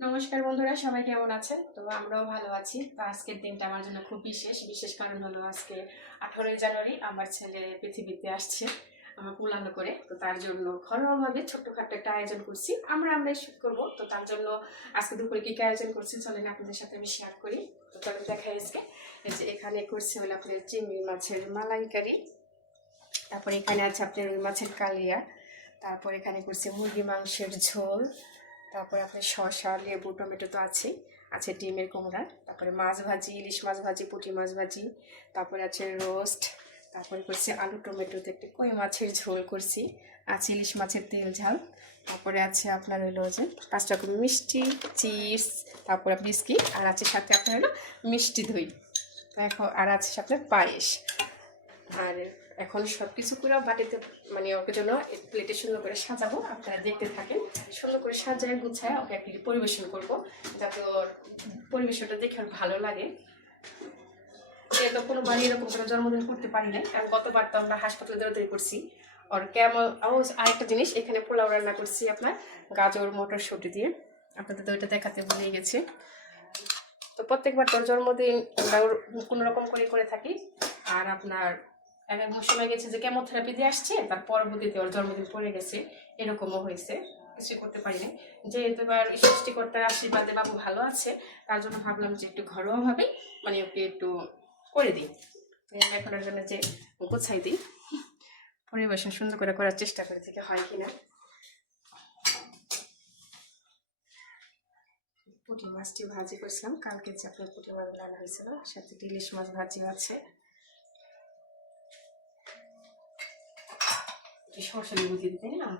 নমস্কার বন্ধুরা, সবাই কেমন আছেন? তো আমরাও ভালো আছি। তো আজকের দিনটা আমার জন্য খুব বিশেষ কারণ হলো আজকে 18ই জানুয়ারি আমার ছেলে পৃথিবীতে আসছে আমার পুলানো করে। তো তার জন্য ঘরোয়াভাবে ছোট্টখাট্ট একটা আয়োজন করছি। আমরাই শুট করবো। তো তার জন্য আজকে দুপুরে কি আয়োজন করছি চলেন আপনাদের সাথে আমি শেয়ার করি। তো চলেন দেখাই আজকে। এই যে এখানে করছি হলো আপনার চিংড়ি মাছের মালাইকারি, তারপরে এখানে আছে আপনার রুই মাছের কালিয়া, তারপর এখানে করছি মুরগি মাংসের ঝোল, তারপরে আপনার শসা লেবু টমেটো তো আছেই, আছে ডিমের কুমড়া, তারপরে মাছ ভাজি, ইলিশ মাছ ভাজি, পুঁটি মাছ ভাজি, তারপরে আছে রোস্ট, তারপরে করছি আলু টমেটোতে একটা কই মাছের ঝোল করছি, আছে ইলিশ মাছের তেল ঝাল, তারপরে আছে আপনার হলো যে 5 রকম মিষ্টি, চিপস, তারপরে বিস্কিট, আর আছে সাথে আপনার হলো মিষ্টি দই, এখন আর আছে সাথে পায়েস। আর এখন সব কিছু করে বাটিতে মানে ওকে জন্য প্লেটে সুন্দর করে সাজাবো, আপনারা দেখতে থাকেন। সুন্দর করে সাজায় গুছায় ওকে একটি পরিবেশন করব, যাতে ওর পরিবেশনটা দেখে ওর ভালো লাগে। তো কোনো বাড়ি এরকম কোনো জন্মদিন করতে পারি না, কারণ গতবার তো আমরা হাসপাতালে দৌড়াদৌড়ি করছি। ওর কেমন আরেকটা জিনিস, এখানে পোলাও রান্না করছি আপনার গাজর মটরশুঁটি দিয়ে, আপনাদের তো ওইটা দেখাতে ভুলে গেছি। তো প্রত্যেকবার তোর জন্মদিন আমরা কোনো রকম করে থাকি। আর আপনার এক সময় গেছে যে কেমোথেরাপি দিয়ে আসছে, তার পরবর্তীতে ওর জন্মদিন পড়ে গেছে, এরকমও হয়েছে, কিছু করতে পারি না। যেহেতু এবার সৃষ্টিকর্তার আশীর্বাদে বাবু ভালো আছে, তার জন্য ভাবলাম যে একটু ঘরোয়াভাবে মানে ওকে একটু করে দিই। এখন ওর জন্য যে গোছাই দিই, পরিবেশন সুন্দর করে করার চেষ্টা করে থেকে হয় কিনা। পুঁটি মাছটি ভাজি করছিলাম, কালকে যে আপনার পুঁটি মাছ রান্না হয়েছিল, সাথে ইলিশ মাছ ভাজি আছে, সরষে লেবু দিয়ে দিতে না।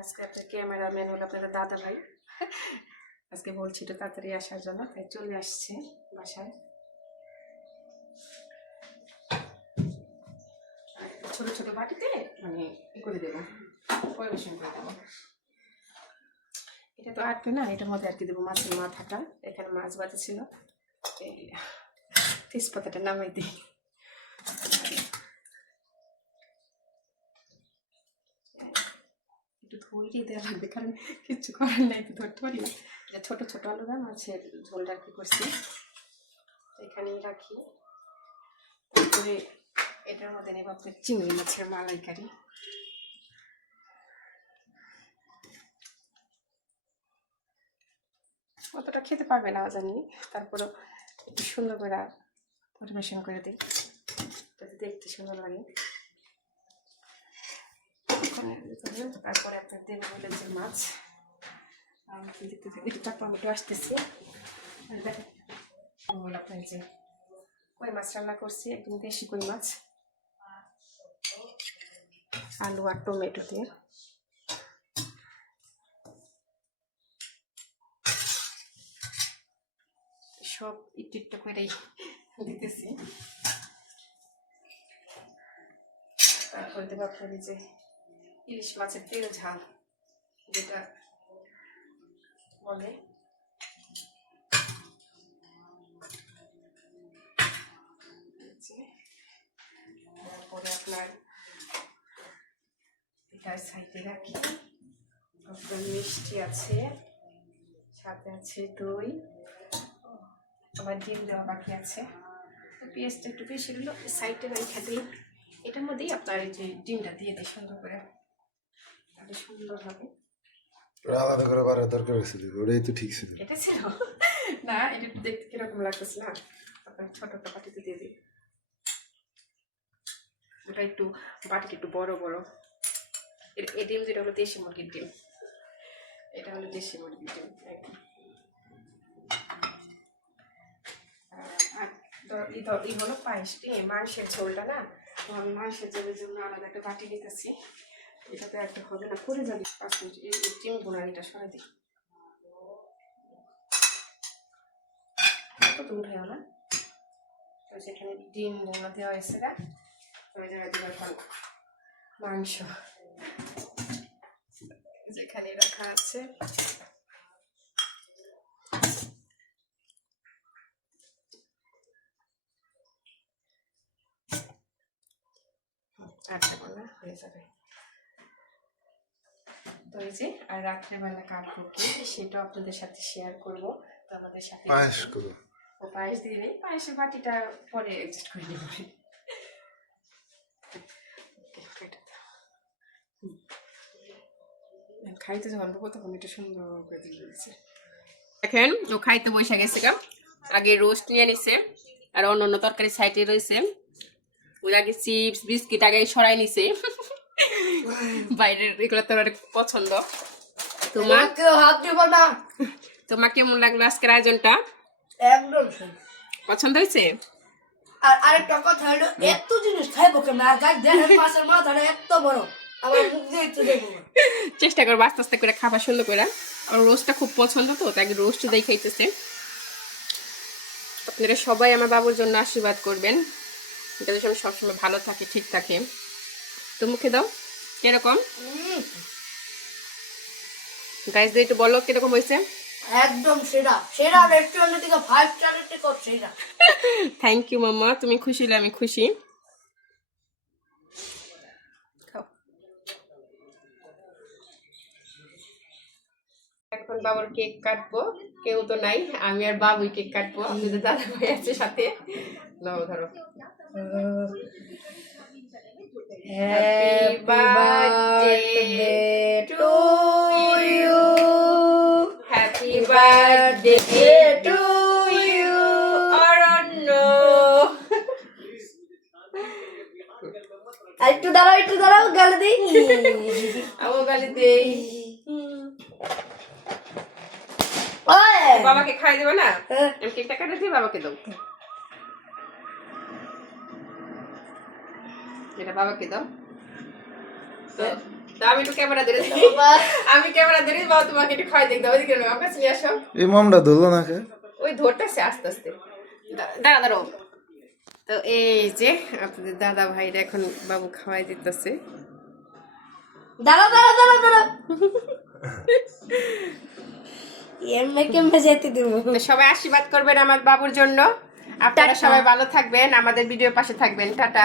আজকে আপনার ক্যামেরাম্যান হলো আপনাদের দাদা ভাই, আজকে বলছিল তাড়াতাড়ি আসার জন্য, তাই চলে আসছে বাসায়। ছোট ছোট বাটিতে মানে করে দেবো, পরিবেশন করে দেবো। এটা তো আটবে না, এটার মধ্যে আর কি দেবো মাছের মাথাটা, এখানে মাছ বাজা ছিল, তেজপাতাটা নামাই দিই। একটু ধৈর্য দেওয়া লাগবে, কারণ কিচ্ছু করার নাই, তো ধরতে পারি না। এটা ছোটো ছোটো আলুরা মাছের ঝোলটা আর কি করছি, এখানেই রাখি। তারপরে এটার মধ্যে নেব আপনার চিংড়ি মাছের মালাইকারি। অতটা খেতে পারবে না জানি, তারপরেও একটু সুন্দর করে পরিবেশন করে দিই, যাতে দেখতে সুন্দর লাগে। তারপরে আপনার দেবো বলে যে মাছ, দেখতে একটু টমেটো আসতেছি। আপনার যে কই মাছ রান্না করছি, একদম দেশি কই মাছ, আলু আর টমেটো দিয়ে। সব একটু একটু করেই দিতেছি। তারপরে দেবো আপনার যে ইলিশ মাছের তেল ঝাল, যেটা বলে, তারপরে আপনার এটার সাইডে রাখি। আপনার মিষ্টি আছে, সাথে আছে দই, আবার ডিম দেওয়া বাকি আছে। পেঁয়াজটা একটু বেশি হলো সাইডে রেখে দিই, এটার মধ্যেই আপনার এই যে ডিমটা দিয়ে দেয় সুন্দর করে, তাহলে সুন্দর হবে। আলাদা করে বাড়ার দরকার হয়েছিল, ওটাই তো ঠিক ছিল। এটা ছিল না, এটা দেখতে কিরকম লাগতেছে না, আপনার ছোট একটা বাটিতে দিয়ে দিই। ওটা একটু বাটিটা একটু বড় বড়। এই ডিম যেটা হলো দেশি মুরগির ডিম, এটা হলো দেশি মুরগির ডিম একদম। আর এই হলো পায়েসটি, মাংসের ঝোলটা না, তো আমি মাংসের ঝোলের জন্য আলাদা একটা বাটি নিতেছি, এটাতে একটা হবে না, করে যাবে 5 মিনিট। এই ডিম বোনার এটা সরে দিই, কত উঠে না। তো সেখানে ডিম বোনা দেওয়া হয়েছে না, ওই জায়গায় দেওয়ার মাংস যেখানে রাখা আছে। আচ্ছা বলা হয়ে যাবে। তো এই যে আর রাত্রেবেলা কাটবো কি সেটা আপনাদের সাথে শেয়ার করব। তো আমাদের সাথে পায়েস করো। ও পায়েস দিয়ে নেই, পায়েসের বাটিটা পরে অ্যাডজাস্ট করে নেব। খাইতে যখন দেবো তখন একটু সুন্দর করে দিয়েছে। দেখেন ও খাইতে বসে গেছে গা, আগে রোস্ট নিয়ে নিছে আর অন্য অন্য তরকারি সাইডে রয়েছে। ওই আগে চিপস বিস্কিট আগে সরাই নিছে, বাইরের এগুলো তোর অনেক পছন্দ। তোমার হাত দিব না। তোমার কেমন লাগলো আজকের আয়োজনটা? একদম পছন্দ হয়েছে? আর আরেকটা কথা হলো, এত জিনিস খাইবো কেন? আর গাছ দেখেন মাছের মাথাটা এত বড়, আমার মুখ দিয়ে একটু দেখবো না। চেষ্টা করবো আস্তে আস্তে করে খাবার সুন্দর করে। আর রোস্টটা খুব পছন্দ, তো তাই রোস্ট দিয়ে খাইতেছে। আপনারা সবাই আমার বাবুর জন্য আশীর্বাদ করবেন, যাতে সব সবসময় ভালো থাকে, ঠিক থাকে। তো মুখে দাও কিরকম গাইস, দিয়ে একটু বলো কিরকম হয়েছে। একদম সেরা সেরা রেস্টুরেন্ট থেকে 5 স্টারের থেকে সেরা। থ্যাংক ইউ মাম্মা, তুমি খুশি হলে আমি খুশি। খাও। এখন বাবুর কেক কাটবো, কেউ তো নাই, আমি আর বাবুই কেক কাটবো। আপনাদের দাদা ভাই আছে সাথে। নাও ধরো। Happy birthday to you. Happy birthday to you, Arano. একটু দাঁড়াও গালে দিই। আমার গালি দেই। ওই বাবাকে খাই দেবে না? হ্যাঁ। আমি কেকটা কাটে দিয়ে বাবাকে দাও। এটা বাবাকে দাও। তো আমি একটু ক্যামেরা ধরে দিই। আমি ক্যামেরা ধরে বাবা তোমাকে একটু খাই দেখ দাও। ওইদিকে আমার কাছে নিয়ে আসো। এই মামটা ধরলো না কে? ওই ধরতেছে আস্তে আস্তে। দাঁড়াও। তো এই যে আপনাদের দাদা ভাইরা এখন বাবু খাওয়াই দিতেছে। দাঁড়াও। কেমনে যেতে দেবো? তো সবাই আশীর্বাদ করবেন আমার বাবুর জন্য। আপনারা সবাই ভালো থাকবেন, আমাদের ভিডিওর পাশে থাকবেন। টাটা।